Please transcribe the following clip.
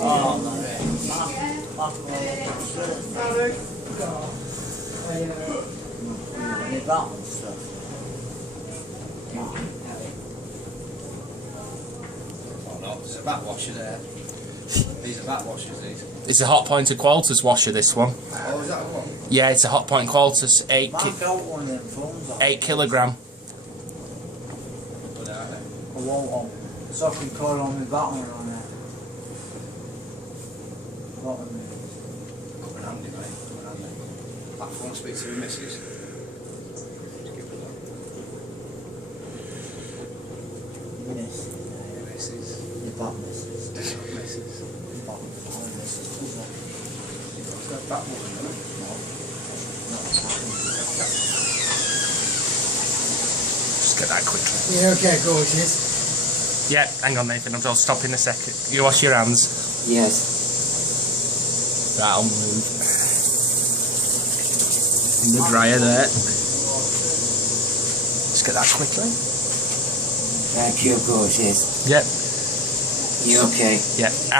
Oh, man. That and stuff. Oh no, there's a back washer there. These are back washers, these. It's a Hotpoint AQUALTIS washer, this one. Oh, is that one? Yeah, it's a Hotpoint AQUALTIS 8 Mark out one of them phones. 8kg. Put it out there. I want one. So I can call on my battery on it. What with me? Come in handy, mate. Come in handy. That phone speak to the missus. Miss. Missus. Your back misses. Missus. Your back misses. Who's that? Is that back woman, isn't it? No. No. Just get that quickly. Yeah, okay, gorgeous. Yeah, hang on, Nathan, I'll stop in a second. You wash your hands. Yes. That'll move. In the dryer there. Just get that quickly. Thank you, gorgeous. Yep. You okay? Yeah.